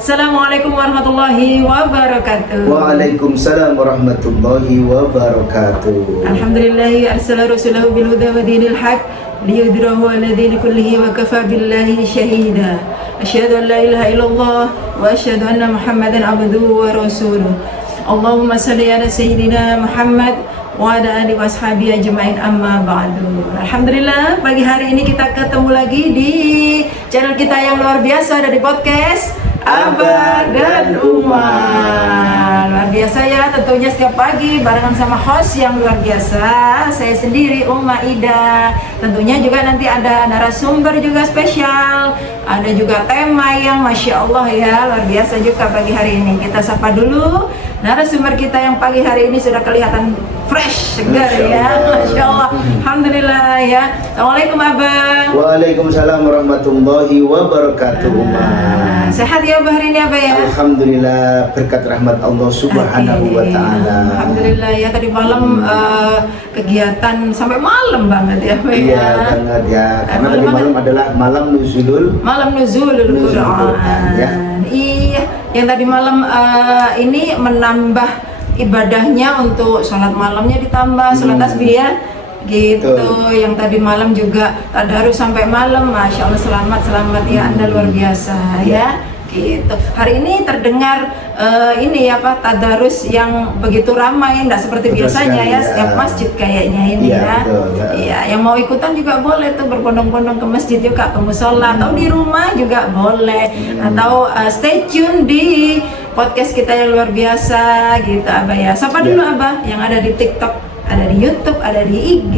Assalamualaikum warahmatullahi wabarakatuh. Waalaikumsalam warahmatullahi wabarakatuh. Alhamdulillahi arsala rasulahu bil huda wa dinil haq liyudhhirahu ala dini kullihi wa kafa billahi shahida. Asyhadu an la ilaha illallah wa asyhadu anna Muhammadan abduhu wa rasuluh. Allahumma shalli ala sayyidina Muhammad wa ala alihi washabihi ajmain, amma ba'du. Alhamdulillah, pagi hari ini kita ketemu lagi di channel kita yang luar biasa, ada di podcast Abah dan Uma. Luar biasa ya, tentunya setiap pagi barengan sama host yang luar biasa, saya sendiri Uma Ida. Tentunya juga nanti ada narasumber juga spesial, ada juga tema yang Masya Allah ya, luar biasa juga pagi hari ini. Kita sapa dulu narasumber kita yang pagi hari ini, sudah kelihatan fresh, segar ya, Masya Allah. Alhamdulillah ya. Assalamualaikum Abang. Waalaikumsalam warahmatullahi wabarakatuh. Sehat ya Abah hari ini Abah ya? Alhamdulillah, berkat rahmat Allah subhanahu wa ta'ala. Alhamdulillah ya, tadi malam kegiatan sampai malam banget ya Abah ya? Iya banget ya, karena tadi malam adalah malam nuzulul Quran ya. Iya, yang tadi malam ini menambah ibadahnya untuk sholat malamnya, ditambah sholat tasbih ya gitu. Betul. Yang tadi malam juga tadarus sampai malam, Masya Allah, selamat ya, Anda luar biasa ya gitu. Hari ini terdengar ini ya Pak, tadarus yang begitu ramai, tidak seperti betul biasanya ya, setiap masjid kayaknya ini ya. Iya, yang mau ikutan juga boleh tuh, berbondong-bondong ke masjid juga, ke musola atau di rumah juga boleh, atau stay tune di podcast kita yang luar biasa gitu Abah ya. Sapa dulu Abah yang ada di TikTok, ada di YouTube, ada di IG.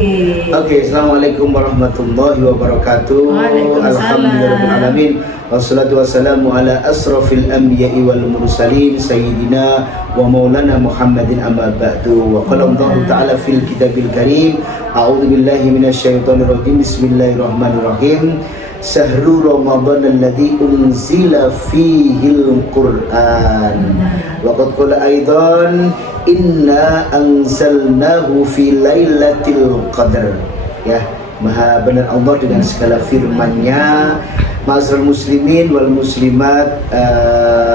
Oke, assalamualaikum warahmatullahi wabarakatuh. Alhamdulillahirrahmanirrahim. Wassalatu wassalamu ala asrafil anbiya'i wal mursalin sayyidina wa maulana Muhammadin amma ba'du. Wa qala Allah ta'ala fil kitabil karim, a'udzu billahi minasyaitonir rajim, bismillahirrahmanirrahim. Syahrul Ramadan alladzi unzila fihil Qur'an. Wa qad qala aidan inna anzalnahu fi lailatul qadar. Ya, Maha benar Allah dengan segala firman-Nya. Ma'asyiral muslimin wal muslimat,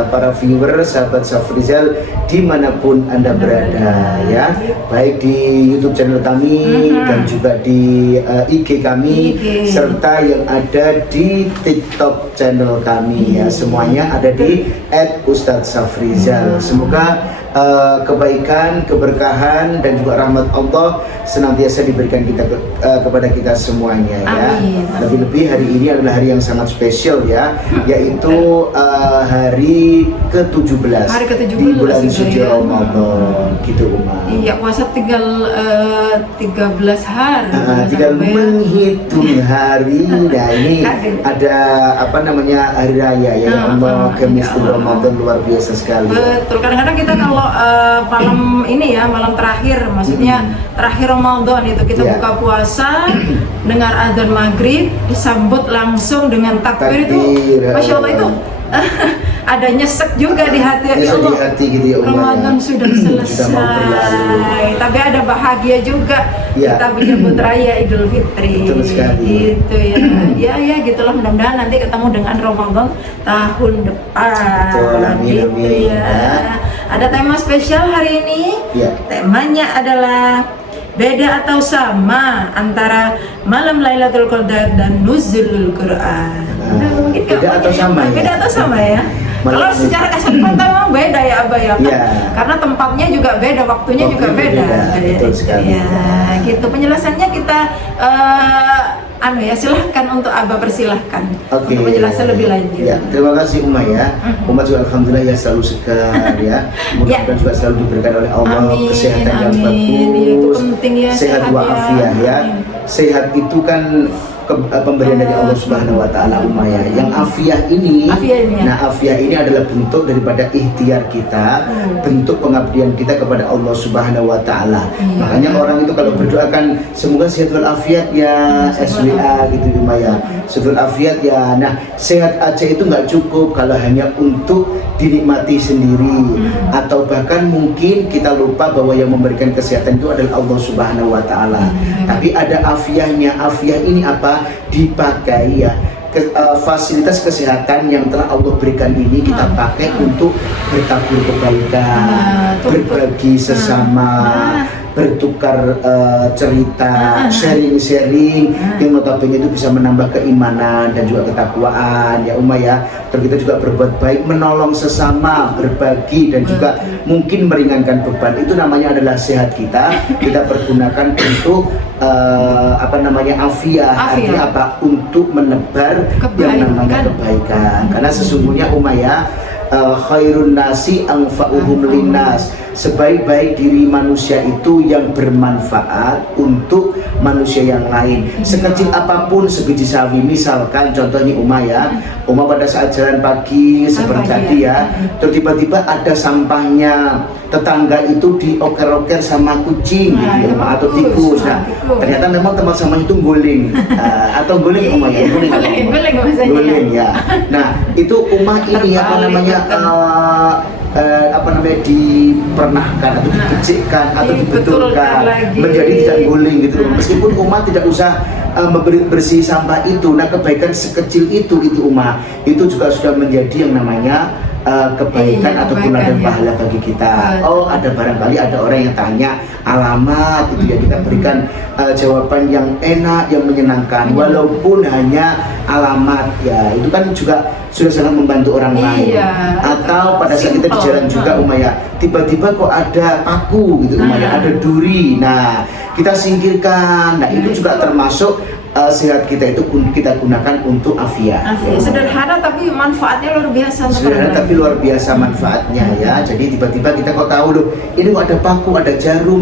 para viewer, sahabat Safrizal dimanapun Anda berada ya, baik di YouTube channel kami dan juga di IG kami, serta yang ada di TikTok channel kami ya, semuanya ada di @Ustadz_Safrizal. Semoga kebaikan, keberkahan dan juga rahmat Allah senantiasa diberikan kepada kita semuanya ya. Lebih-lebih hari ini adalah hari yang sangat spesial ya, yaitu hari ke-17 di bulan suci Ramadan gitu Uma. Iya, puasa tinggal 13 hari. Tinggal menghitung hari. Nah ini ada apa namanya, hari raya ya Allah, Kemistul Ramadan luar biasa sekali. Betul, kadang-kadang kita kalau malam ini ya, malam terakhir, maksudnya terakhir Ramadan itu kita buka puasa, dengar adzan maghrib, disambut langsung dengan takbir itu, Masya Allah itu ada nyesek juga di hati ya Allah, di hati gitu ya, Ramadan sudah selesai, tapi ada bahagia juga ya. Kita menyambut raya Idul Fitri gitu ya. Ya gitulah, mudah-mudahan nanti ketemu dengan Ramadan tahun depan. Betul, amin, gitu amin. Ya. Ada tema spesial hari ini ya. Temanya adalah beda atau sama antara malam Lailatul Qadar dan nuzulul Quran. Beda atau sama ya? Beda atau sama ya? Kalau secara kasat mata memang beda ya Abah ya, kan? Karena tempatnya juga beda, waktunya juga beda. Betul sekali. Ya, gitu. Penjelasannya kita silahkan untuk Abah, persilahkan untuk penjelasan lebih lanjut. Ya, terima kasih Uma ya. Uma juga alhamdulillah ya selalu segar ya. Mudah-mudahan juga selalu diberikan oleh Allah kesehatan yang bagus. Ya, itu penting ya, sehat walafiat ya. Sehat itu kan pemberian dari Allah Subhanahu wa taala Uma ya. Yang afiah ini, nah afiah ini adalah bentuk daripada ikhtiar kita, bentuk pengabdian kita kepada Allah Subhanahu wa taala. Makanya orang itu kalau berdoa kan semoga sehat walafiat ya, SWA gitu Uma ya. Sehat walafiat ya. Nah, sehat aja itu nggak cukup kalau hanya untuk dinikmati sendiri, atau bahkan mungkin kita lupa bahwa yang memberikan kesehatan itu adalah Allah Subhanahu wa taala. Tapi ada afiahnya. Afiah ini apa? Dipakai ya fasilitas kesehatan yang telah Allah berikan ini kita pakai untuk bertabur kebaikan, berbagi sesama, bertukar cerita, sharing-sharing yang notabene itu bisa menambah keimanan dan juga ketakwaan ya Uma ya. Terus kita juga berbuat baik, menolong sesama, berbagi dan juga mungkin meringankan beban. Itu namanya adalah sehat kita pergunakan untuk afiah. Artinya apa? Untuk menebar yang namanya kebaikan. Karena sesungguhnya Uma ya, khairun nasi anfa'uhum linnas, sebaik-baik diri manusia itu yang bermanfaat untuk manusia yang lain. Sekecil apapun sebiji sawi, misalkan contohnya Uma ya, Uma pada saat jalan pagi seperti tadi ya, terus tiba-tiba ada sampahnya tetangga itu dioker-oker sama kucing gitu ya, atau tikus. Nah, ternyata memang tempat sampah itu guling atau guling Uma ya, guling ya. Nah, itu Uma ini dipernahkan atau dibecikkan atau dibetulkan menjadi tidak guling gitu loh. Meskipun Uma tidak usah bersih sampah itu, nah kebaikan sekecil itu Uma itu juga sudah menjadi yang namanya kebaikan ataupun ada pahala bagi kita. Oh, ada barangkali ada orang yang tanya alamat itu ya, kita berikan jawaban yang enak, yang menyenangkan walaupun hanya alamat ya, itu kan juga sudah sangat membantu orang lain. Atau pada saat kita di jalan juga Uma ya, tiba-tiba kok ada paku gitu Uma ya, ada duri, nah kita singkirkan. Nah itu juga termasuk sehat kita itu kita gunakan untuk afiah. Sederhana tapi manfaatnya luar biasa. Sederhana tapi luar biasa manfaatnya ya. Jadi tiba-tiba kita kok tahu loh, ini kok ada paku, ada jarum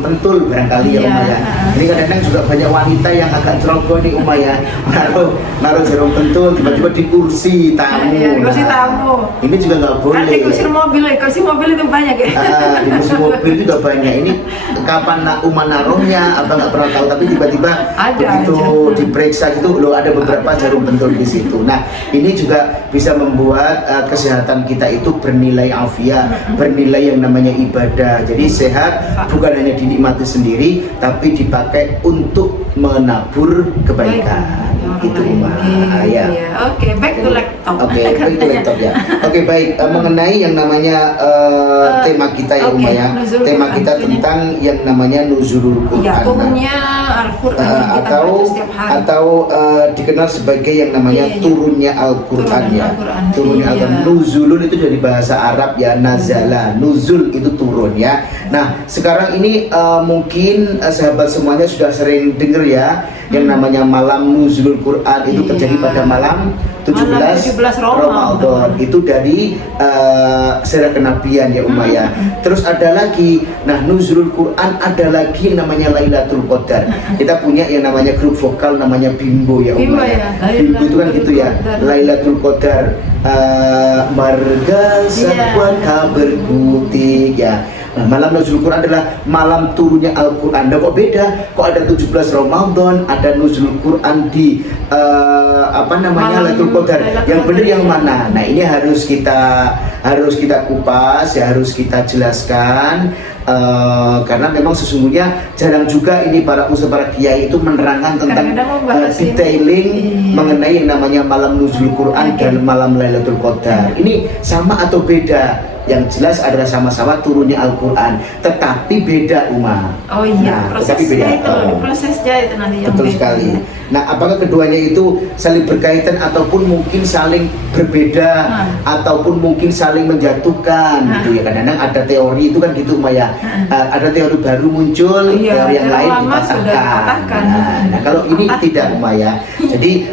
pentul barangkali ya Uma ya. Ini kadang-kadang juga banyak wanita yang agak ceroboh nih Uma ya, naruh jarum pentul tiba-tiba di kursi tamu. Kursi tamu. Ini juga nggak boleh. Di kursi mobil itu banyak ya. Di kursi mobil juga banyak. Ini kapan Uma naruhnya abang nggak pernah tahu, tapi tiba-tiba begitu diperiksa gitu loh, ada beberapa jarum pentul di situ. Nah ini juga bisa membuat kesehatan kita itu bernilai afiah, bernilai yang namanya ibadah. Jadi sehat bukan hanya dinikmati sendiri, tapi dipakai untuk menabur kebaikan. Itu Uma ya. Oke, back to laptop. Back to laptop ya. Baik, mengenai yang namanya tema kita ya Uma ya. Tema kita tentang yang namanya nuzulul Quran. Turunnya Al-Quran atau dikenal sebagai yang namanya turunnya Al-Quran ya. Turunnya Al-Quran. Nuzulun itu dari bahasa Arab ya, nazala. Nuzul itu turun ya. Nah, sekarang ini mungkin sahabat semuanya sudah sering dengar ya, yang namanya malam nuzulul Quran itu terjadi pada malam 17 Ramadan. Itu dari sejarah kenabian ya Uma ya. Terus ada lagi, nah nuzulul Quran ada lagi yang namanya Lailatul Qadar. Kita punya yang namanya grup vokal namanya Bimbo ya Uma ya. Bimbo itu kan gitu ya, Lailatul Qadar marga sebuah kabar putih ya. Nah, malam nuzul Quran adalah malam turunnya Al-Quran. Nah, kok beda? Kok ada 17 Ramadan, ada nuzul Quran di Lailatul Qadar. Yang benar yang mana? Nah, ini harus kita kupas ya, harus kita jelaskan. Karena memang sesungguhnya jarang juga ini para kiai itu menerangkan tentang detailing mengenai yang namanya malam nuzul Quran dan malam Lailatul Qadar. Ini sama atau beda? Yang jelas adalah sama-sama turunnya Al-Quran, tetapi beda Uma. Oh iya, prosesnya itu nanti yang betul beda. Sekali. Nah, apakah keduanya itu saling berkaitan ataupun mungkin saling berbeda ataupun mungkin saling menjatuhkan gitu ya. Kadang-kadang ada teori itu kan gitu Uma ya. Ada teori baru muncul, teori yang lain dipatahkan. Nah, kalau ini tidak Uma ya. Jadi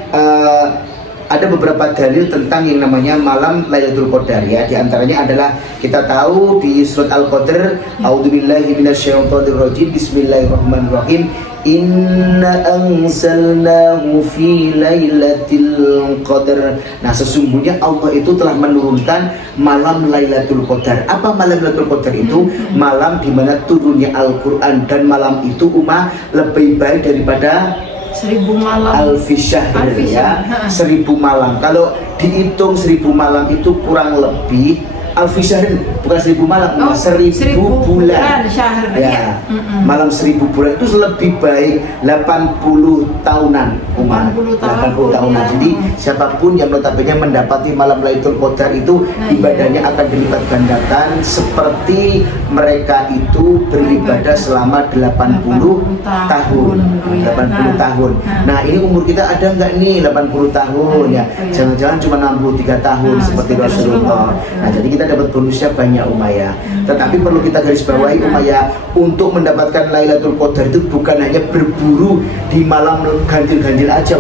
ada beberapa dalil tentang yang namanya malam Lailatul Qadar ya. Di antaranya adalah kita tahu di surat Al-Qadar, a'udzubillahi minasyaitonirrajim, bismillahirrahmanirrahim. Inna anzalnahu fi lailatul qadar. Nah, sesungguhnya Allah itu telah menurunkan malam Lailatul Qadar. Apa malam Lailatul Qadar itu? Malam di mana turunnya Al-Qur'an, dan malam itu Uma lebih baik daripada 1000 malam. Al-Fisyahr ya. 1000 malam. Kalau dihitung 1000 malam itu kurang lebih alfi syahrin, bukan 1000 malam, 1000 bulan. Syahr, ya. Malam 1000 bulan itu lebih baik 80 tahunan, 80 tahunan. ya. Jadi siapapun yang notabene mendapati malam Lailatul Qadar itu ibadahnya akan dilipat gandakan seperti mereka itu beribadah selama 80 tahun. 80 tahun. Nah, ini umur kita ada nggak nih 80 tahun ya? Jangan-jangan cuma 63 tahun seperti Rasulullah. Nah, jadi kita dapat bonusnya banyak Umayyah. Tetapi perlu kita garis bawahi Umayyah, untuk mendapatkan Lailatul Qadar itu bukan hanya berburu di malam ganjil-ganjil aja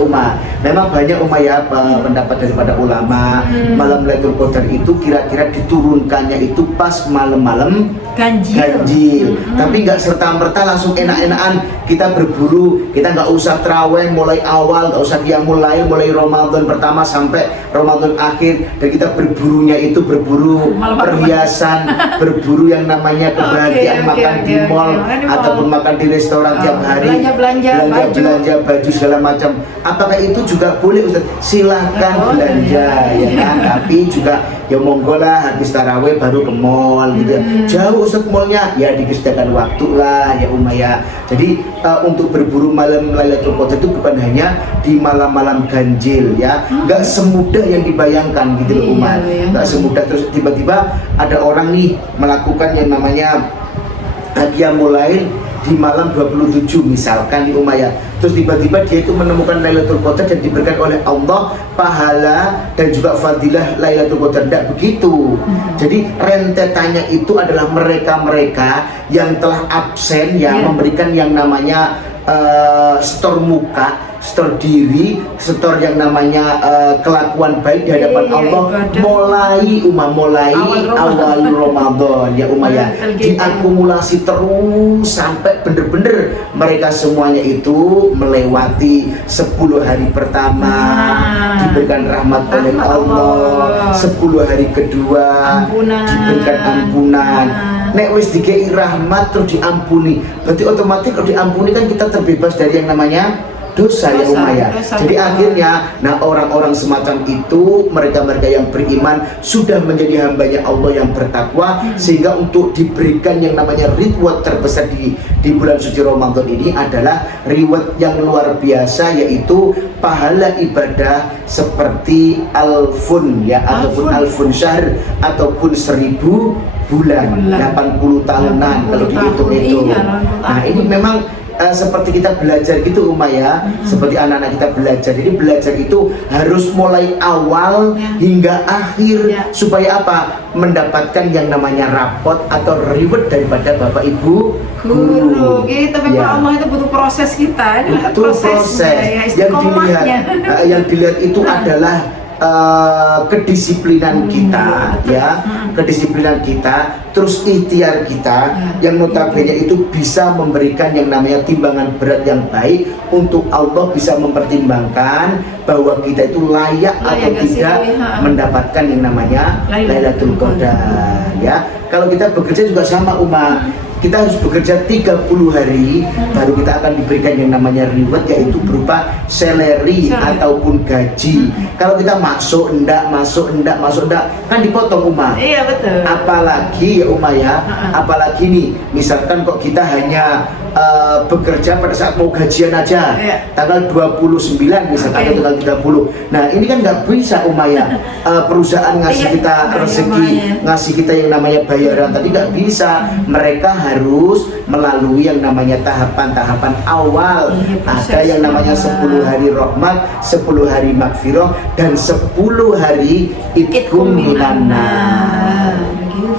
Memang banyak Umayyah pendapat daripada ulama, malam Lailatul Qadar itu kira-kira diturunkannya itu pas malam-malam ganjil. Tapi nggak serta-merta langsung enak-enakan kita berburu, kita nggak usah terawih mulai awal, nggak usah qiyamul lail mulai Ramadan pertama sampai Ramadan akhir, dan kita berburunya itu berburu perhiasan, berburu yang namanya kebahagiaan, makan di mall ataupun makan di restoran tiap hari, belanja baju segala macam. Apakah itu juga boleh Ustaz? Silahkan belanja ya kan, tapi juga ya monggo lah habis tarawih baru ke mall gitu ya. Jauh Ustaz mallnya, ya disediakan waktu lah ya Umayyah. Jadi untuk berburu malam Lailatul Qadar itu bukan hanya di malam-malam ganjil ya, nggak semudah yang dibayangkan gitu loh Umayyah. Nggak semudah terus tiba-tiba ada orang nih melakukan yang namanya qiyamul lail di malam 27 misalkan di Umayyah, terus tiba-tiba dia itu menemukan Lailatul Qadar dan diberikan oleh Allah pahala dan juga fadilah Lailatul Qadar. Tidak begitu. Jadi rentetannya itu adalah mereka-mereka yang telah absen ya, memberikan yang namanya setor muka, setor diri, setor yang namanya kelakuan baik di hadapan Allah mulai awal Ramadan ya Umayyah, diakumulasi terus sampai bener-bener mereka semuanya itu melewati 10 hari pertama diberikan rahmat oleh Allah, 10 hari kedua diberikan ampunan. Nek wis dikei rahmat terus diampuni, berarti otomatis kalau diampuni kan kita terbebas dari yang namanya dosa ya Umayyah. Jadi akhirnya, nah orang-orang semacam itu, mereka-mereka yang beriman sudah menjadi hambanya Allah yang bertakwa, sehingga untuk diberikan yang namanya reward terbesar di bulan suci Ramadan ini adalah reward yang luar biasa, yaitu pahala ibadah seperti alfun ya, ataupun alfun syahr, ataupun 1000 bulan, 80 tahunan kalau dihitung itu. Nah ini memang seperti kita belajar gitu Umayyah, seperti anak-anak kita belajar. Jadi belajar itu harus mulai awal hingga akhir, supaya apa? Mendapatkan yang namanya rapot atau reward daripada Bapak Ibu guru. Gitu, memang Allah itu butuh proses kita. Butuh proses yang dilihat itu adalah kedisiplinan kita ya, kedisiplinan kita, terus ikhtiar kita yang notabene itu bisa memberikan yang namanya timbangan berat yang baik untuk Allah bisa mempertimbangkan bahwa kita itu layak atau tidak mendapatkan yang namanya Lailatul Qadar ya. Kalau kita bekerja juga sama kita harus bekerja 30 hari baru kita akan diberikan yang namanya reward, yaitu berupa salary ataupun gaji. Kalau kita masuk enggak kan dipotong Iya betul. Apalagi ya Umayyah, apalagi nih misalkan kok kita hanya bekerja pada saat mau gajian aja, tanggal 29 misalkan atau tanggal 30. Nah ini kan nggak bisa Umayyah, perusahaan ngasih kita rezeki, ngasih kita yang namanya bayaran tadi nggak bisa. Mereka harus melalui yang namanya tahapan-tahapan awal. Ada yang namanya 10 hari rahmat, 10 hari magfirah, dan 10 hari itkum minan nar.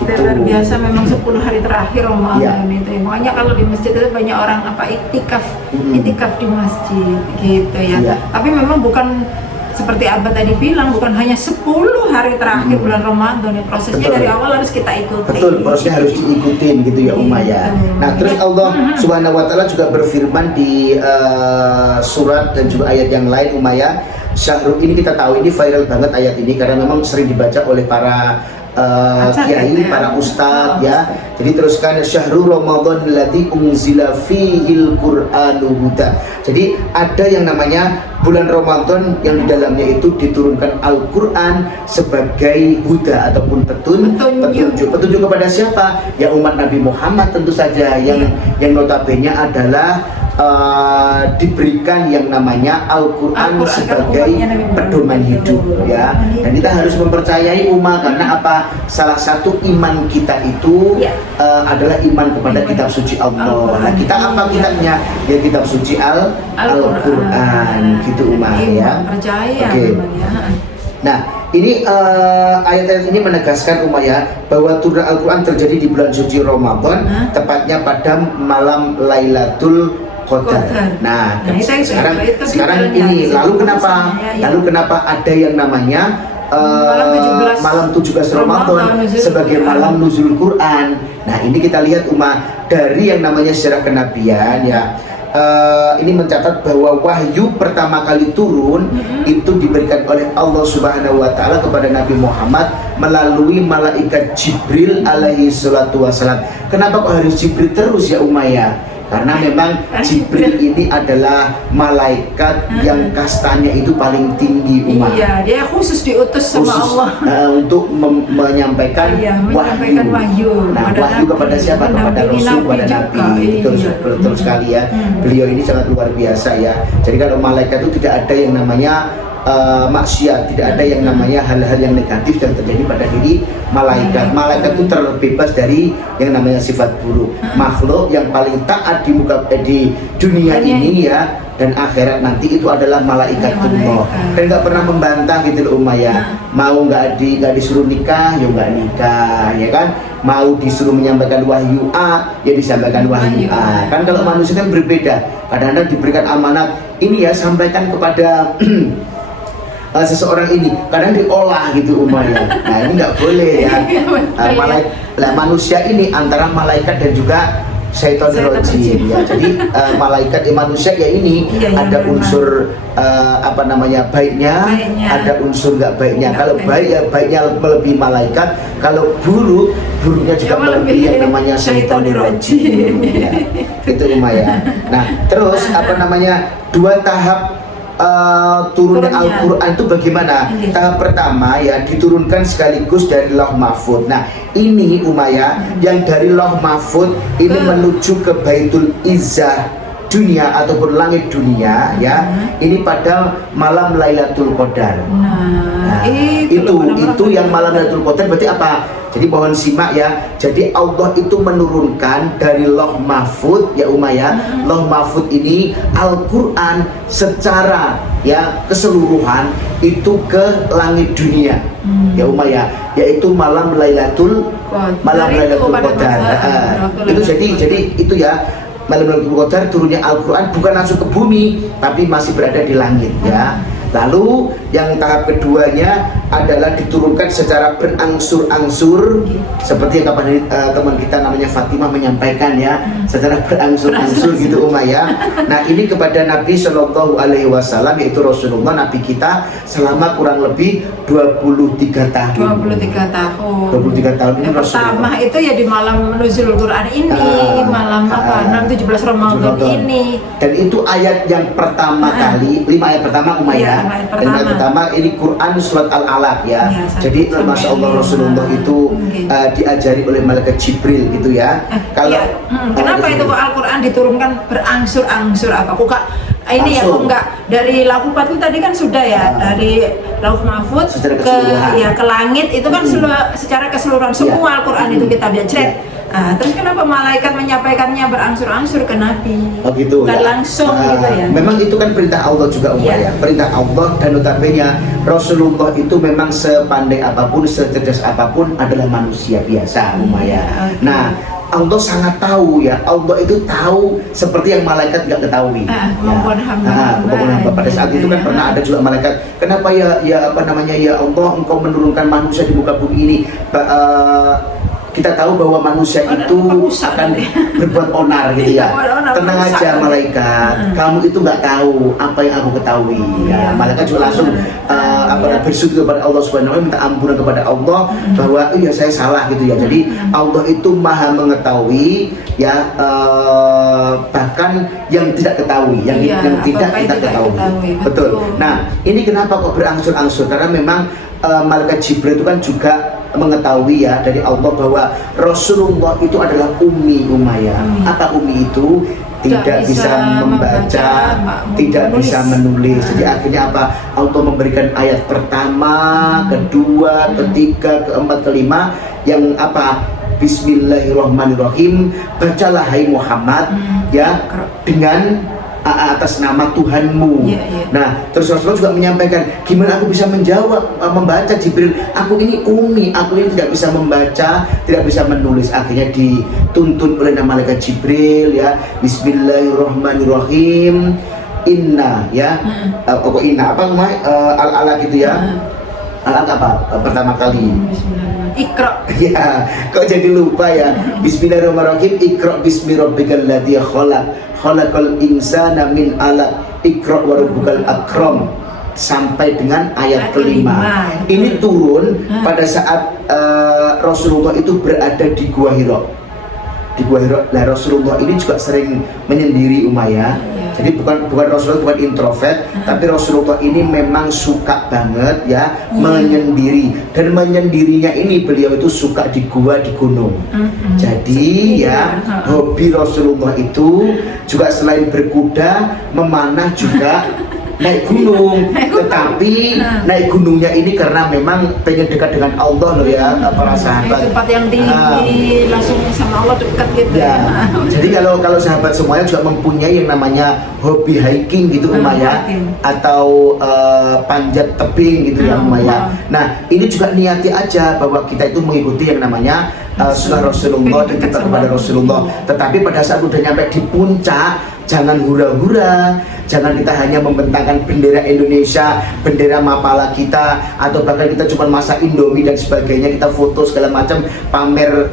Luar biasa memang 10 hari terakhir Ramadan itu. Makanya kalau di masjid itu banyak orang itikaf di masjid gitu ya. Tapi memang bukan seperti Abah tadi bilang, bukan hanya 10 hari terakhir bulan Ramadan ya, prosesnya dari awal harus kita ikuti. Betul, prosesnya harus diikutin gitu ya Umayyah. Nah terus Allah Subhanahu Wa Taala juga berfirman di surat dan juga ayat yang lain Umayyah. Syahrul ini kita tahu ini viral banget ayat ini karena memang sering dibaca oleh para kiai, para ustadz ya. Jadi teruskan syahrul Ramadan allati unzila fihil Qur'anu huda. Jadi ada yang namanya bulan Ramadan yang di dalamnya itu diturunkan Al-Qur'an sebagai huda ataupun petunjuk kepada siapa? Ya umat Nabi Muhammad tentu saja yang notabene adalah diberikan yang namanya Al-Quran sebagai pedoman hidup ya. Dan kita harus mempercayai umat karena apa? Salah satu iman kita itu adalah iman kepada kitab suci Allah. Nah, kita apa kitabnya? Ya kitab suci Al-Quran gitu umat ya. Oke. Nah, ini ayat-ayat ini menegaskan ya bahwa turun Al-Quran terjadi di bulan suci Ramadan, tepatnya pada malam Lailatul Qadar. Nah, sekarang ini lalu kenapa ada yang namanya malam 17 Ramadan sebagai malam nuzul Quran. Nah, ini kita lihat umat dari yang namanya sejarah kenabian ya. Ini mencatat bahwa wahyu pertama kali turun itu diberikan oleh Allah Subhanahu wa taala kepada Nabi Muhammad melalui malaikat Jibril alaihi salatu wasalam. Kenapa kok harus Jibril terus ya Umayyah? Karena memang Jibril ini adalah malaikat yang kastanya itu paling tinggi umat. Iya, dia khusus diutus sama Allah untuk menyampaikan wahyu. Nah, wahyu kepada siapa? Kepada Rasul, kepada Nabi. Betul sekali ya. Beliau ini sangat luar biasa ya. Jadi kalau malaikat itu tidak ada yang namanya maksiat, tidak ada yang namanya hal-hal yang negatif yang terjadi pada diri malaikat. Malaikat itu terbebas dari yang namanya sifat buruk. Makhluk yang paling taat di dunia ini ya dan akhirat nanti itu adalah malaikat Allah. Dan nggak pernah membantah gitu loh Umayyah. Mau nggak disuruh nikah, ya nggak nikah, ya kan? Mau disuruh menyampaikan wahyu A, ya disampaikan wahyu A. Kan kalau manusia kan berbeda. Kadang-kadang diberikan amanat ini ya sampaikan kepada seseorang ini, kadang diolah gitu Umayyah. Nah ini nggak boleh ya. Manusia ini antara malaikat dan juga syaitan rajim ya. Jadi malaikat manusia ya ini ada unsur baiknya, ada unsur nggak baiknya. Kalau baik ya baiknya melebihi malaikat, kalau buruknya juga melebihi yang namanya syaitan rajim ya. Itu Umayyah. Nah terus dua tahap turunnya Al-Quran itu bagaimana? Tahap pertama ya diturunkan sekaligus dari Lauh Mahfud. Nah ini Umayyah yang dari Lauh Mahfud ini menuju ke Baitul Izzah dunia ataupun langit dunia ya. Ini pada malam Lailatul Qadar. Nah, itu yang malam Lailatul Qadar berarti apa? Jadi mohon simak ya. Jadi Allah itu menurunkan dari Lauh Mahfud ya Umayyah. Lauh Mahfud ini Al-Quran secara ya keseluruhan itu ke langit dunia ya Umayyah, yaitu malam Lailatul Qadar. Itu jadi itu ya malam Lailatul Qadar turunnya Al-Quran bukan langsung ke bumi tapi masih berada di langit ya. Lalu yang tahap keduanya adalah diturunkan secara berangsur-angsur seperti yang teman kita namanya Fatimah menyampaikan ya, secara berangsur-angsur gitu Umayyah. Nah ini kepada Nabi Shallallahu Alaihi Wasallam yaitu Rasulullah Nabi kita selama kurang lebih 23 tahun. 23 tahun ini pertama itu ya di malam nuzul Quran ini, malam 17 Ramadan ini. Dan itu ayat yang pertama kali, 5 ayat pertama Umayyah. Dan yang pertama ini Quran surat Al-Alaq ya. Jadi Masya Allah Rasulullah itu diajari oleh malaikat Jibril gitu ya. Kenapa itu Al-Quran diturunkan berangsur-angsur apa? Kok ini ya kok enggak dari Lauh Mahfud tadi kan sudah ya, dari Lauh Mahfud ke langit itu kan secara keseluruhan semua Al-Quran itu kita baca. Terus kenapa malaikat menyampaikannya berangsur-angsur ke Nabi? Oh gitu. Bukan langsung gitu ya. Memang itu kan perintah Allah juga Umayyah. Perintah Allah dan notabene Rasulullah itu memang sepandai apapun, secerdas apapun adalah manusia biasa Umayyah. Nah, Allah sangat tahu ya. Allah itu tahu seperti yang malaikat nggak ketahui. Kemampuan hamba. Pada saat itu kan pernah ada juga malaikat. Kenapa ya Allah engkau menurunkan manusia di muka bumi ini? kita tahu bahwa manusia itu akan berbuat onar gitu ya. Tenang aja malaikat, kamu itu nggak tahu apa yang aku ketahui. Ya, malaikat juga langsung bersyukur kepada Allah Subhanahu wa taala, minta ampunan kepada Allah bahwa iya saya salah gitu ya. Jadi Allah itu maha mengetahui ya, bahkan yang tidak ketahui, yang tidak kita ketahui. Betul. Nah, ini kenapa kok berangsur-angsur? Karena memang malaikat Jibril itu kan juga mengetahui ya dari Allah bahwa Rasulullah itu adalah ummi Umayyah. Apa ummi itu? Tidak bisa membaca, tidak bisa menulis. Jadi akhirnya apa? Allah memberikan ayat pertama, kedua, ketiga, keempat, kelima yang apa? Bismillahirrahmanirrahim. Bacalah hai Muhammad ya dengan atas nama Tuhanmu. Nah, terus Rasulullah juga menyampaikan, gimana aku bisa menjawab, membaca Jibril? Aku ini ummi, aku ini tidak bisa membaca, tidak bisa menulis. Akhirnya dituntun oleh nama malaikat Jibril ya. Bismillahirrahmanirrahim. Inna ya. Inna apa namanya? Al-ala gitu ya. Al apa? Pertama kali. Iqra. Ya, kok jadi lupa ya. Bismillahirrahmanirrahim. Iqra bismi rabbikal ladzi khalaq. Khalaqal insana min 'alaq. Iqra wa rabbukal akram. Sampai dengan ayat kelima. Ini turun pada saat Rasulullah itu berada di Gua Hira. Di Gua Hira. Nah, Rasulullah ini juga sering menyendiri Umayyah. Jadi bukan Rasulullah bukan introvert, tapi Rasulullah ini memang suka banget ya menyendiri, dan menyendirinya ini beliau itu suka di gua, di gunung. Jadi ya hobi Rasulullah itu juga selain berkuda, memanah juga naik gunung. Tetapi naik gunungnya ini karena memang pengen dekat dengan Allah loh ya, para sahabat. Tempat yang tinggi, langsung sama Allah dekat gitu ya. Jadi kalau sahabat semuanya juga mempunyai yang namanya hobi hiking gitu Umayyah, atau panjat tebing gitu ya Umayyah. Nah, ini juga niati aja bahwa kita itu mengikuti yang namanya sunnah Rasulullah, dekat kepada Rasulullah. Tetapi pada saat udah nyampe di puncak, jangan hura-hura, jangan kita hanya membentangkan bendera Indonesia, bendera mapala kita, atau bahkan kita cuma masak Indomie dan sebagainya, kita foto segala macam, pamer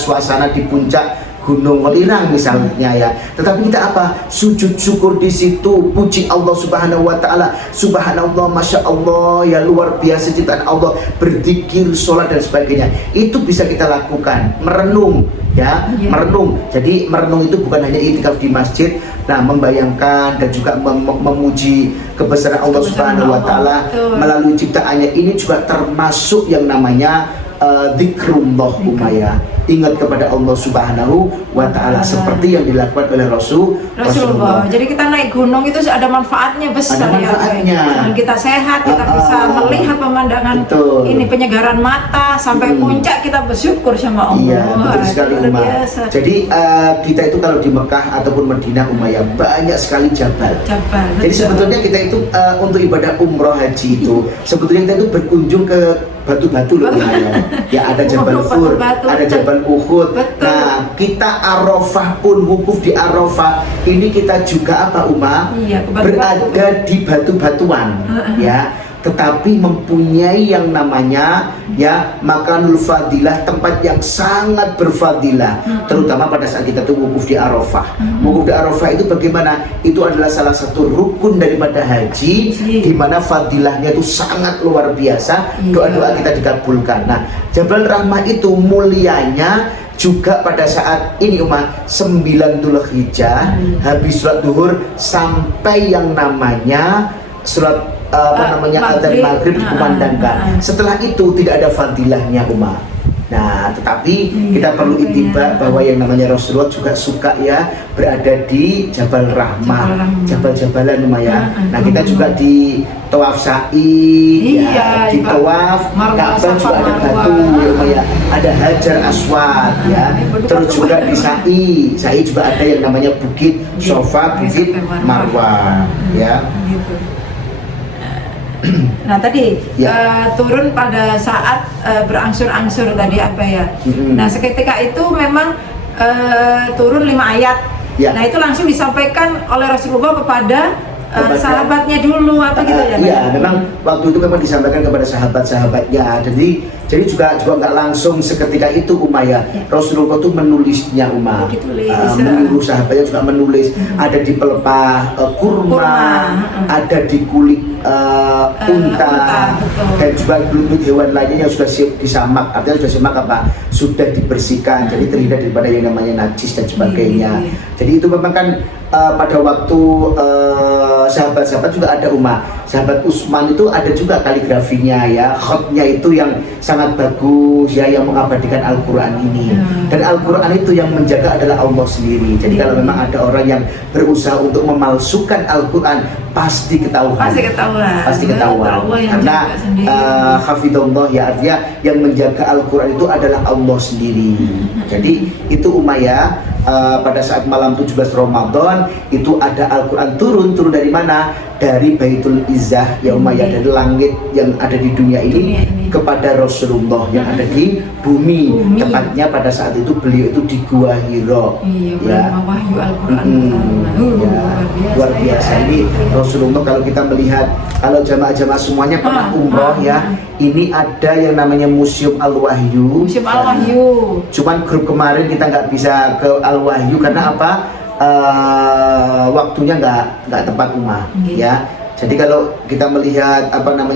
suasana di puncak Gunung Welirang misalnya ya. Tetapi kita apa? Sujud syukur di situ, puji Allah Subhanahu wa taala. Subhanallah, masya Allah, ya luar biasa ciptaan Allah, berzikir, sholat dan sebagainya. Itu bisa kita lakukan, merenung ya, merenung. Jadi merenung itu bukan hanya itikaf di masjid, nah membayangkan dan juga memuji kebesaran Allah Subhanahu wa taala melalui ciptaannya. Ini juga termasuk yang namanya zikrullah Umayyah, ingat kepada Allah Subhanahu wa taala seperti yang dilakukan oleh Rasulullah. Jadi kita naik gunung itu ada manfaatnya besar. Ada manfaatnya. Ya. Kita sehat, kita bisa melihat pemandangan ini, penyegaran mata sampai puncak, kita bersyukur sama Allah. Iya, betul sekali Umayyah. Jadi kita itu kalau di Mekah ataupun Madinah Umayyah banyak sekali jabal. Jadi sebetulnya kita itu untuk ibadah umroh haji itu sebetulnya kita itu berkunjung ke batu-batu loh Umayyah. Ya, ada Jabal Fur, ada Jabal Uhud. Nah, kita Arafah pun wukuf di Arafah ini kita juga apa berada di batu-batuan ya, tetapi mempunyai yang namanya ya makanul fadilah, tempat yang sangat berfadilah, terutama pada saat kita tuh wukuf di Arafah. Wukuf di Arafah itu bagaimana? Itu adalah salah satu rukun daripada haji, di mana fadilahnya itu sangat luar biasa. Doa-doa kita dikabulkan. Nah, Jabal Rahmah itu mulianya juga pada saat ini 9 Dzulhijjah, habis sholat duhur sampai yang namanya sholat adzan maghrib dikumandangkan. Setelah itu tidak ada fadilahnya Nah, tetapi kita perlu ittiba bahwa yang namanya Rasulullah juga suka ya berada di Jabal Rahmah, Jabal-jabalan Umayyah. Nah, kita juga di tawaf sa'i, ya, di tawaf Ka'bah juga ada batu ya Umayyah, ada Hajar Aswad ya. Terus juga di sa'i juga ada yang namanya Bukit Sofa, Bukit Marwah ya. Nah tadi turun pada saat berangsur-angsur tadi apa ya. Nah seketika itu memang turun 5 ayat. Nah itu langsung disampaikan oleh Rasulullah kepada sahabatnya dulu apa gitu ya. Iya, memang waktu itu memang disampaikan kepada sahabat-sahabatnya. Jadi Jadi juga nggak langsung seketika itu Umayyah. Rasulullah tuh menulisnya menyuruh sahabatnya juga menulis. Ada di pelepah kurma, ada di kulit unta, dan juga kulit hewan lainnya yang sudah siap disamak. Artinya sudah siap apa? Sudah dibersihkan. Jadi terhindar daripada yang namanya najis dan sebagainya. Jadi itu memang kan pada waktu sahabat-sahabat juga ada sahabat Utsman itu ada juga kaligrafinya ya, khotnya itu yang sangat bagus ya, yang mengabadikan Al-Quran ini. Dan Al-Quran itu yang menjaga adalah Allah sendiri. Jadi kalau memang ada orang yang berusaha untuk memalsukan Al-Quran, pasti ketahuan. Karena hafidhullah ya, artinya yang menjaga Al-Quran itu adalah Allah sendiri. Jadi itu Umayyah pada saat malam 17 Ramadan itu ada Al-Quran turun dari mana? Dari Baitul Izzah ya Umayyah, dari langit yang ada di dunia ini kepada Rasulullah yang ada di bumi. Tepatnya pada saat itu beliau itu di Gua Hira. Ya. Wahyu Al-Quran Luar biasa. Ini Rasulullah, kalau kita melihat, kalau jamaah-jamaah semuanya pernah umroh ya, ini ada yang namanya Museum Al-Wahyu. Cuman grup kemarin kita nggak bisa ke Al-Wahyu karena apa? Waktunya nggak tepat ya. Jadi kalau kita melihat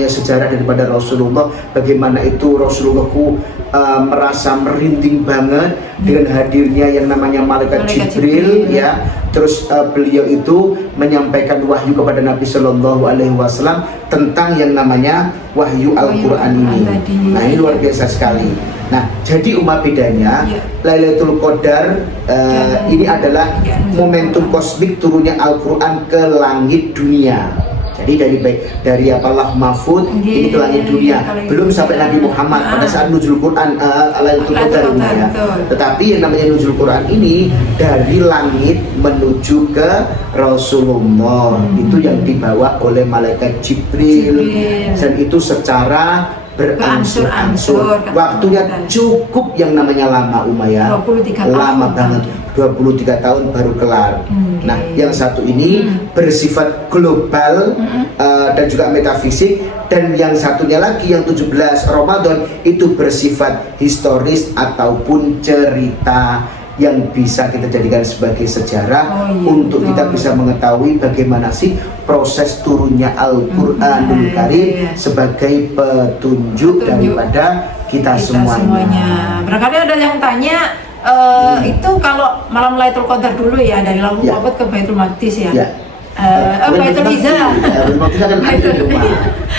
sejarah daripada Rasulullah, bagaimana itu Rasulullahku merasa merinding banget dengan hadirnya yang namanya malaikat Jibril ya. Terus beliau itu menyampaikan wahyu kepada Nabi Shallallahu Alaihi Wasallam tentang yang namanya wahyu Al-Quran ini. Nah ini luar biasa sekali. Nah, jadi bedanya Lailatul Qadar ini adalah momentum kosmik turunnya Al-Quran ke langit dunia. Jadi dari Lauh Mahfud ini ke langit dunia, belum sampai Nabi Muhammad pada saat nuzul Quran Lailatul Qadar ini ya. Tetapi yang namanya nuzul Quran ini dari langit menuju ke Rasulullah, itu yang dibawa oleh malaikat Jibril. Dan itu secara berangsur-angsur. Waktunya cukup yang namanya lama Umayyah. Lama banget. 23 tahun baru kelar. Nah, yang satu ini bersifat global dan juga metafisik, dan yang satunya lagi yang 17 Ramadan itu bersifat historis ataupun cerita yang bisa kita jadikan sebagai sejarah untuk kita bisa mengetahui bagaimana sih proses turunnya Al-Quranul Karim sebagai petunjuk daripada kita semuanya. Barangkali ada yang tanya, itu kalau malam Lailatul Qadar dulu ya, dari Lauh Mahfud ke Baitul Maqdis ya. Baitul Izzah.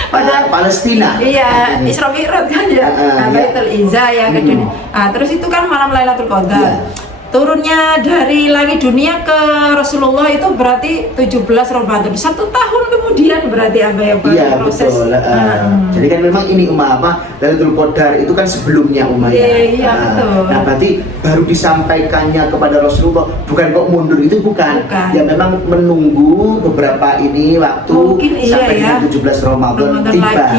Pada Palestina. Iya, Isra Mi'raj kan ya. Baitul Izzah ya ke dunia. Terus itu kan malam Lailatul Qadar. Turunnya dari langit dunia ke Rasulullah itu berarti 17 Ramadan. 1 tahun kemudian berarti proses. Betul. Jadi kan memang ini Lailatul Qadar itu kan sebelumnya ya. Iya, betul. Nah, berarti baru disampaikannya kepada Rasulullah, bukan kok mundur, itu bukan. Ya memang menunggu beberapa ini waktu sampai 17 Ramadan tiba.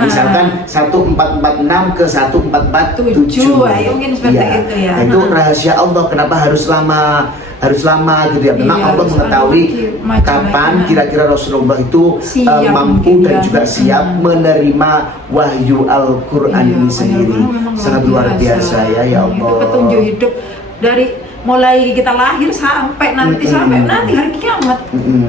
Misalkan 1446 ke 1447. Mungkin seperti itu ya. Itu rahasia Allah. Kenapa harus lama gitu ya? Memang Allah mengetahui kapan kira-kira Rasulullah itu mampu dan juga siap menerima wahyu Al-Quran ini sendiri. Sangat luar biasa ya Allah. Itu petunjuk hidup dari mulai kita lahir sampai nanti hari kiamat.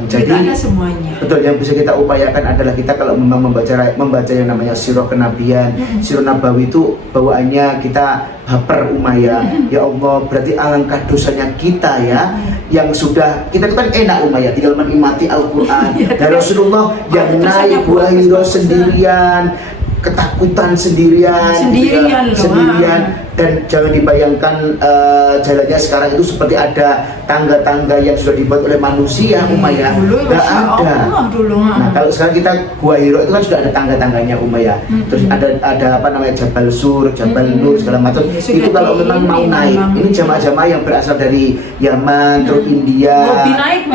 Jadi ada semuanya. Betul, yang bisa kita upayakan adalah kita kalau memang membaca yang namanya sirah kenabian, sirah nabawi itu bawaannya kita baper Umayyah. Ya Allah, berarti alangkah dosanya kita ya, yang sudah kita itu kan enak Umayyah tinggal menikmati Al-Quran. Dan Rasulullah yang naik Gua Hira sendirian, ketakutan sendirian, dan jangan dibayangkan jalannya sekarang itu seperti ada tangga-tangga yang sudah dibuat oleh manusia Umayyah. Nggak ada. Nah, kalau sekarang kita Gua Hira itu kan sudah ada tangga-tangganya Umayyah. Terus ada Jabal Sur, Jabal Nur segala macam. Itu kalau memang mau naik, ini jamaah-jamaah yang berasal dari Yaman, terus India,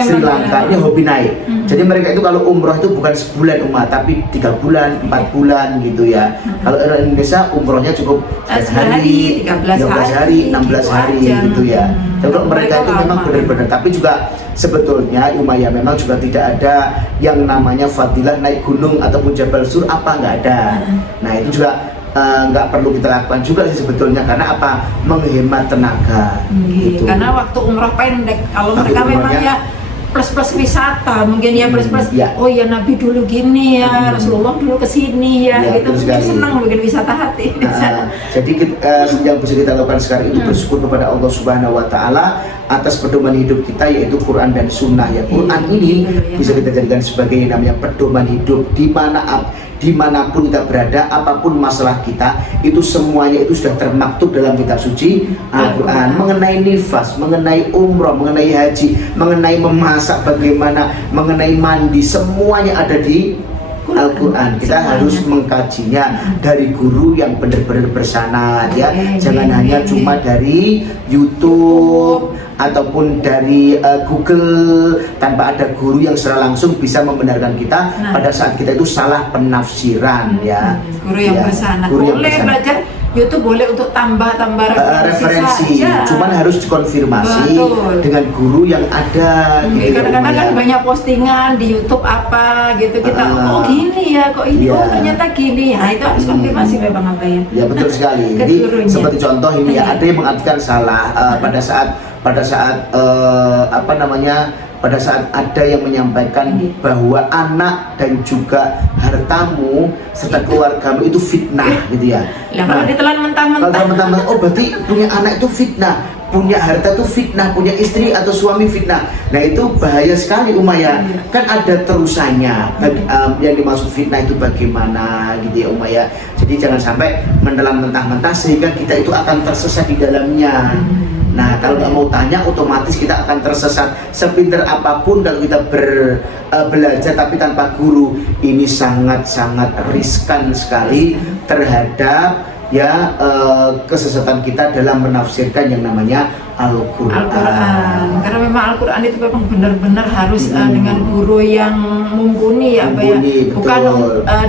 Sri Lanka, ini hobi naik. Jadi mereka itu kalau umroh itu bukan sebulan tapi 3 bulan, 4 bulan gitu ya. Kalau orang Indonesia umrohnya cukup 1 hari, 13 hari, 16 hari gitu ya. Jadi mereka itu memang benar-benar, tapi juga sebetulnya Umayyah memang juga tidak ada yang namanya fadilah naik gunung ataupun Jabal Sur nggak ada. Nah itu juga nggak perlu kita lakukan juga sih sebetulnya, karena apa, menghemat tenaga gitu. Karena waktu umroh pendek, kalau Waktu mereka memang umrohnya- ya plus wisata mungkin ya plus ya. oh ya Nabi dulu gini ya, Rasulullah dulu kesini ya, Ya, gitu betul mungkin sekali. senang bikin wisata hati. Jadi yang bisa kita lakukan sekarang itu bersyukur kepada Allah Subhanahu Wa Taala atas pedoman hidup kita, yaitu Quran dan Sunnah ya. Quran ini bisa kita jadikan sebagai namanya pedoman hidup dimanapun kita berada, apapun masalah kita, itu semuanya itu sudah termaktub dalam kitab suci Al-Quran. Mengenai nifas, mengenai umroh, mengenai haji, mengenai memasak bagaimana, mengenai mandi, semuanya ada di Al-Quran. Kita harus mengkajinya dari guru yang benar-benar bersanad ya. Jangan hanya cuma dari YouTube ataupun dari Google, tanpa ada guru yang secara langsung bisa membenarkan kita pada saat kita itu salah penafsiran ya. Guru yang bersanad. Boleh belajar YouTube, boleh untuk tambah referensi, saja. Cuman harus dikonfirmasi dengan guru yang ada gitu. Kadang-kadang kan banyak postingan di YouTube apa gitu, kita oh gini ya, kok ini oh ternyata gini ya, itu harus konfirmasi memang apa ya. Ya betul sekali. Jadi seperti contoh ini ya, ada yang mengartikan salah pada saat pada saat ada yang menyampaikan bahwa anak dan juga hartamu serta keluargamu itu fitnah gitu ya. Kalau ditelan mentah-mentah, oh berarti punya anak itu fitnah, punya harta itu fitnah, punya istri atau suami fitnah. Nah itu bahaya sekali Umayyah. Kan ada terusannya. Yang dimaksud fitnah itu bagaimana gitu ya Umayyah. Jadi jangan sampai menelan mentah-mentah sehingga kita itu akan tersesat di dalamnya. Nah kalau nggak mau tanya, otomatis kita akan tersesat. Sepinter apapun kalau kita belajar tapi tanpa guru, ini sangat-sangat riskan sekali terhadap ya kesesatan kita dalam menafsirkan yang namanya Al-Quran. Karena memang Al-Quran itu memang benar-benar harus dengan guru yang mumpuni ya, bukan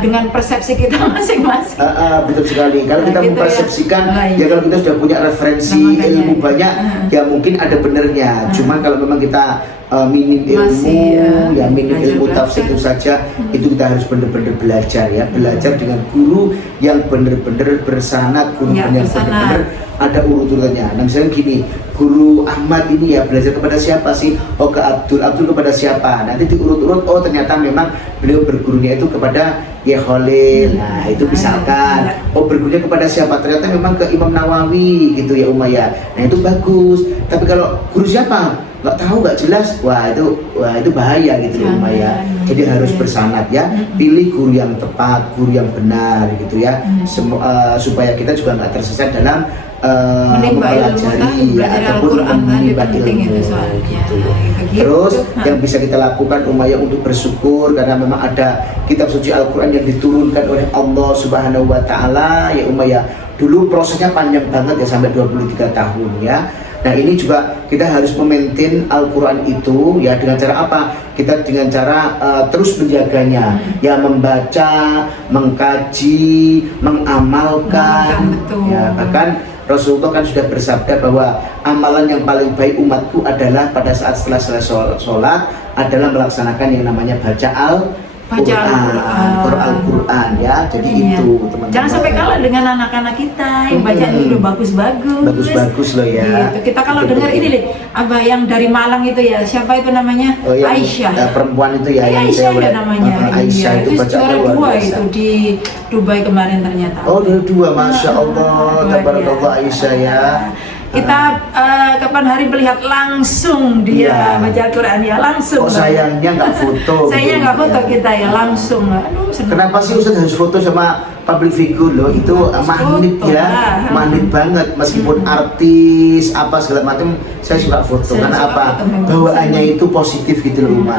dengan persepsi kita masing-masing. Betul sekali. Kalau kita mempersepsikan ya kalau kita sudah punya referensi ilmu banyak ya mungkin ada benernya. Cuman kalau memang kita minim ilmu, minim ilmu tafsir itu saja, itu kita harus benar-benar belajar ya, belajar dengan guru yang benar-benar bersanad, guru yang benar-benar ada urut-urutannya. Nah misalnya gini, guru Ahmad ini ya belajar kepada siapa sih? Oh ke Abdul kepada siapa? Nanti diurut-urut, oh ternyata memang beliau bergurunya itu kepada ya Khalil. Nah itu misalkan, oh bergurunya kepada siapa? Ternyata memang ke Imam Nawawi gitu ya Umayyah. Nah itu bagus. Tapi kalau guru siapa? Nggak tahu, nggak jelas, wah itu bahaya gitu ya Umayyah. Jadi harus bersanad ya, pilih guru yang tepat, guru yang benar gitu ya, supaya kita juga nggak tersesat dalam mempelajari ataupun menimba ilmu gitu. Terus yang bisa kita lakukan Umayyah untuk bersyukur karena memang ada kitab suci Al-Quran yang diturunkan oleh Allah Subhanahu Wa Taala ya Umayyah. Dulu prosesnya panjang banget ya, sampai 23 tahun ya. Nah ini juga kita harus memaintain Al-Quran itu ya dengan cara apa? Kita dengan cara terus menjaganya ya, membaca, mengkaji, mengamalkan ya. Bahkan Rasulullah kan sudah bersabda bahwa amalan yang paling baik umatku adalah pada saat setelah selesai sholat adalah melaksanakan yang namanya baca Al-Quran ya. Jadi itu teman-teman, jangan sampai kalah dengan anak-anak kita yang bacanya udah bagus loh ya gitu. Kita kalau dengar ini nih abah yang dari Malang itu ya, siapa itu namanya? Aisyah, perempuan itu ya, yang Aisyah ya namanya. Aisyah itu baca juara 2 itu di Dubai kemarin ternyata. Oh juara 2, Masya Allah, tabarakallah Aisyah ya. Kita kapan hari melihat langsung dia baca Al-Quran ya, langsung. Kok sayangnya nggak foto? Sayangnya nggak foto kita ya, langsung. Aduh, kenapa sih Ustaz harus foto sama public figure loh? Itu magnet ya, magnet banget. Meskipun artis apa segala macam, saya suka foto. Karena apa? Bawaannya itu positif gitu loh,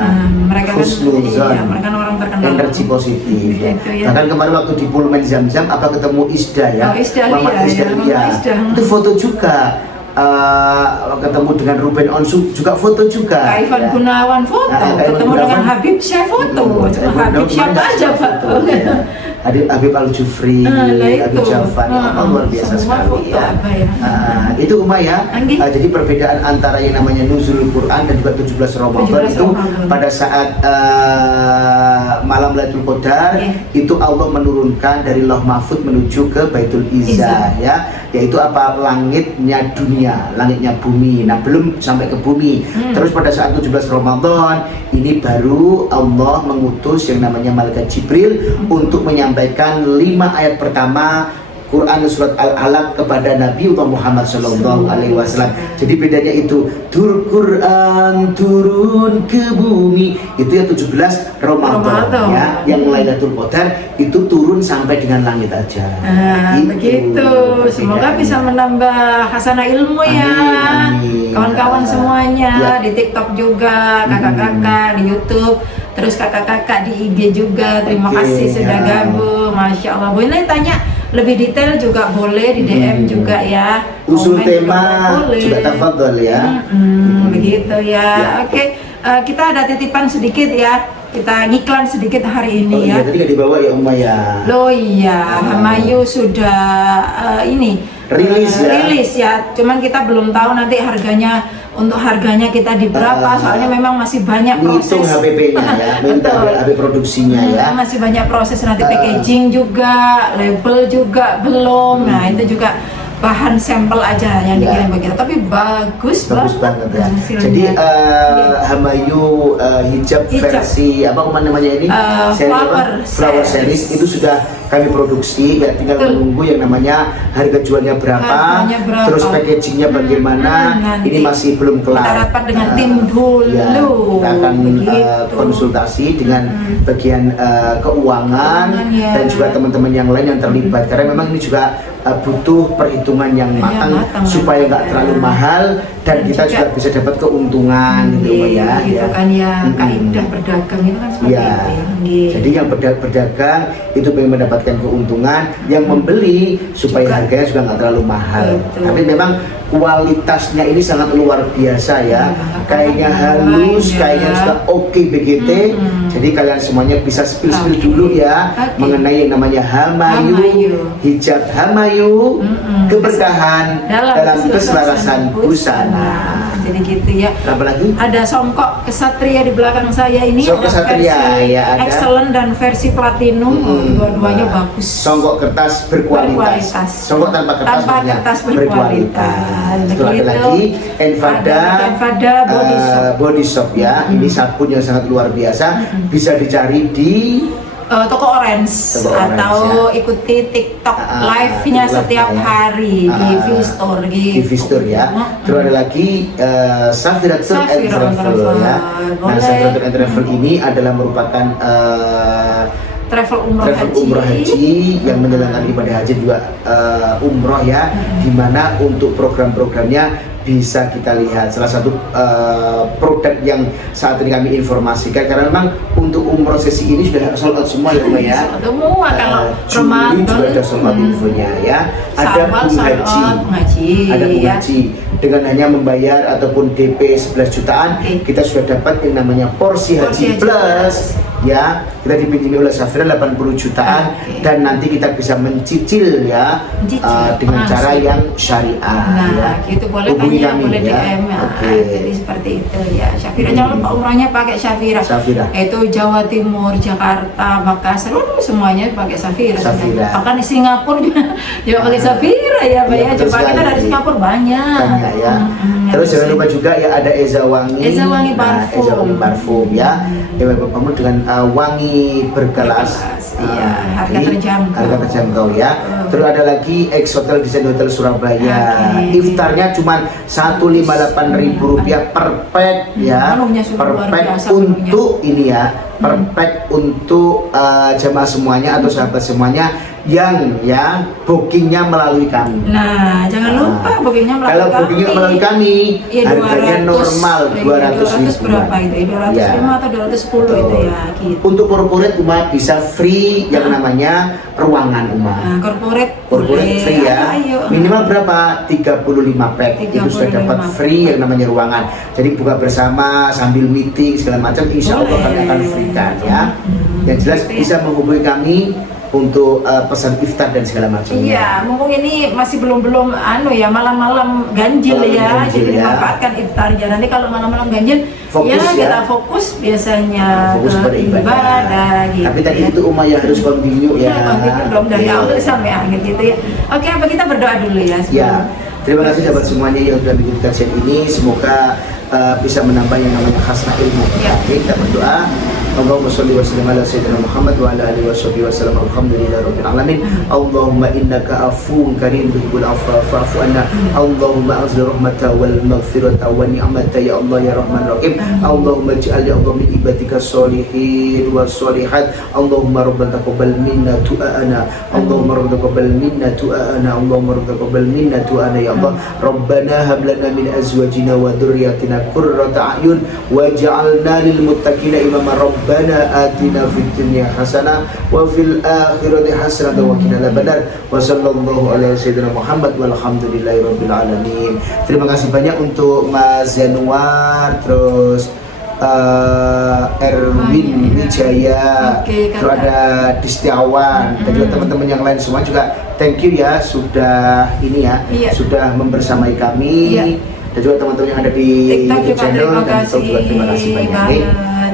mereka kan orang terkenal. Energi positif. Bahkan kemarin waktu di Pulau Zam-Zam, apa ketemu Isda ya? Mama Isda. Itu foto juga. Ketemu dengan Ruben Onsu juga foto juga. Ivan Gunawan foto. Ketemu dengan Habib Syekh foto. Habib siapa aja foto. Habib Al-Jufri, Habib Jafar, luar biasa sekali ya. Itu Uma ya. Jadi perbedaan antara yang namanya nuzul Quran dan juga 17 Ramadan itu pada saat malam Lailatul Qadar itu Allah menurunkan dari Lauh Mahfud menuju ke Baitul Izzah ya, yaitu apa, langitnya dunia, langitnya bumi. Nah, belum sampai ke bumi. Terus pada saat 17 Ramadan ini baru Allah mengutus yang namanya malaikat Jibril untuk menyampaikan 5 ayat pertama Quran surat Al-Alaq kepada Nabi Muhammad SAW. Jadi bedanya itu Quran turun ke bumi itu ya 17 Ramadan ya. Yang Lailatul Qadar itu turun sampai dengan langit aja. Begitu. Semoga bisa menambah hasanah ilmu ya. Kawan-kawan semuanya di TikTok juga, kakak-kakak di YouTube, terus kakak-kakak di IG juga. Terima kasih sudah gabung. Masya Allah. Boleh tanya lebih detail juga boleh di DM juga ya. Usul tema juga tafadhol ya. Begitu ya. Oke, kita ada titipan sedikit ya. Kita ngiklan sedikit hari ini ya. Tadi nggak dibawa ya Uma ya. Loh iya, Hamayu sudah rilis ya. Cuman kita belum tahu nanti harganya. Untuk harganya kita di berapa, soalnya memang masih banyak proses. Hitung HPP-nya ya, minta HP produksinya ya. Masih banyak proses, nanti packaging juga, label juga belum. Nah itu juga bahan sampel aja yang dikirim begitu, tapi bagus banget ya. Jadi Hamayu hijab versi apa namanya ini, flower series itu sudah kami produksi ya, tinggal menunggu yang namanya harga jualnya berapa, terus packagingnya bagaimana, ini masih belum kelar. Kita rapat dengan tim dulu ya, kita akan konsultasi dengan bagian keuangan dan juga teman-teman yang lain yang terlibat, karena memang ini juga butuh perhitungan yang matang supaya nggak terlalu mahal dan kita juga bisa dapat keuntungan gitu ya. Itu kan ya kaidah berdagang itu kan seperti itu. Jadi yang berdagang itu pengen mendapatkan keuntungan, yang membeli supaya harganya juga nggak terlalu mahal. Tapi memang kualitasnya ini sangat luar biasa ya. Kayaknya halus, kayaknya juga oke BGT. Jadi kalian semuanya bisa spill dulu ya mengenai yang namanya Hamayu, hijab Hamayu, keberkahan dalam keselarasan busana. Jadi gitu ya. Apa lagi? Ada songkok kesatria di belakang saya ini. Songkok kesatria ya, ada excellent dan versi platinum. Dua-duanya bagus. Songkok kertas berkualitas. Songkok tanpa kertas berkualitas. Itu ada lagi Enfada body shop ya. Ini sabun yang sangat luar biasa. Bisa dicari di toko Orange atau ikuti TikTok live-nya setiap hari di V-Store gitu. Di V-Store ya. Terus ada lagi Safira Tour and Travel ya. Nah, Safira Tour and Travel ini adalah merupakan travel umroh haji yang menjalankan ibadah haji juga umroh ya, dimana untuk program-programnya bisa kita lihat. Salah satu produk yang saat ini kami informasikan, karena memang untuk umroh sesi ini sudah sold out semua ya Mbak ya. Semua kalau Juli juga ada sold out infonya ya. Ada bung haji dengan hanya membayar ataupun DP 11 jutaan kita sudah dapat yang namanya porsi haji plus ya. Kita dibimbing oleh Safira 80 jutaan dan nanti kita bisa mencicil ya dengan cara yang syariah. Nah, gitu boleh tanya, boleh DM ya. Jadi seperti itu ya. Safira jangan lupa umrahnya pakai Safira. Itu Jawa Timur, Jakarta, Makassar, semuanya pakai Safira. Bahkan di Singapura juga pakai Safira ya, Pak ya. Coba kita dari Singapura banyak ya. Terus jangan lupa juga ya ada Eza Wangi parfum ya. Kamu dengan wangi berkelas. Harga terjangkau ya. Terus ada lagi Ex Hotel Desain Hotel Surabaya. Iftarnya cuma Rp158.000 per pack ya. Per pack untuk ini ya. Per pack untuk jamaah semuanya atau sahabat semuanya yang ya bookingnya melalui kami. Nah, jangan lupa bookingnya melalui kalau bookingnya melalui kami harganya normal 200 berapa itu? 205 atau 210 itu ya gitu. Untuk corporate Uma bisa free yang namanya ruangan Uma. Corporate free ya. Minimal berapa? 35 pack. Itu sudah dapat free yang namanya ruangan. Jadi buka bersama sambil meeting segala macam, insya Allah kami akan free kan ya. Yang jelas bisa menghubungi kami untuk pesan iftar dan segala macamnya. Iya, mumpung ini masih belum ya malam-malam ganjil ya, ganjil jadi ya. manfaatkan iftarnya. Nanti kalau malam-malam ganjil, Fokus ya. kita fokus biasanya Fokus ke ibadah gitu. Tapi tadi ya. itu Umayyah harus continue ya. Continue dong dari Oke. awal sampai akhir gitu ya. Oke, apa kita berdoa dulu ya? Ya, terima kasih sahabat semuanya yang sudah mengikuti kajian ini. Semoga bisa menambah yang namanya khasnah ilmu. Ya. Oke, kita berdoa. Allahumma sholli wa sallim ala sayyidina Muhammad wa ala alihi wa sahbihi wa sallam. Alhamdulillahirabbil alamin. Allahumma innaka afuwun karim tuhibbul afwa fa'fu anna. Allahumma anzil rahmata wal maghfirata wa ni'mata ya Allah ya Rahman Rahim. Allahumma ij'al ya Allah min ibadika sholihin wa sholihat. Allahumma rabbana taqabbal minna du'ana. Allahumma rabbana taqabbal minna du'ana. Allahumma rabbana taqabbal minna du'ana ya Allah. Rabbana hab lana min azwajina wa dhurriyyatina qurrata a'yun waj'alna lil muttaqina imama. Rabbana atina fid dunya hasanah wa fil akhirati hasanah wa qina adzabannar. Wa sallallahu ala sayyidina Muhammad walhamdulillahirabbil alamin. Terima kasih banyak untuk Mas Januar, terus Erwin Wijaya, terus ada Distiawan dan juga teman-teman yang lain semua juga thank you ya sudah ini ya, sudah membersamai kami. Dan juga teman-teman yang ada di TikTok channel dan juga terima kasih banyak.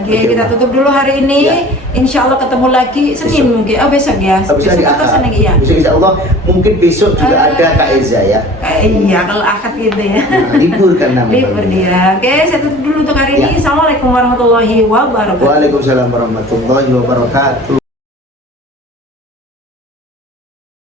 Oke, kita tutup dulu hari ini. Insya Allah ketemu lagi Senin mungkin. Oh besok ya. Besok atau Senin ya. Besok insya Allah mungkin besok juga ada Kak Eza ya. Iya kalau akad gitu ya. Nah, libur kan namanya. Libur dia. Oke, saya tutup dulu untuk hari ini. Assalamualaikum warahmatullahi wabarakatuh. Waalaikumsalam warahmatullahi wabarakatuh.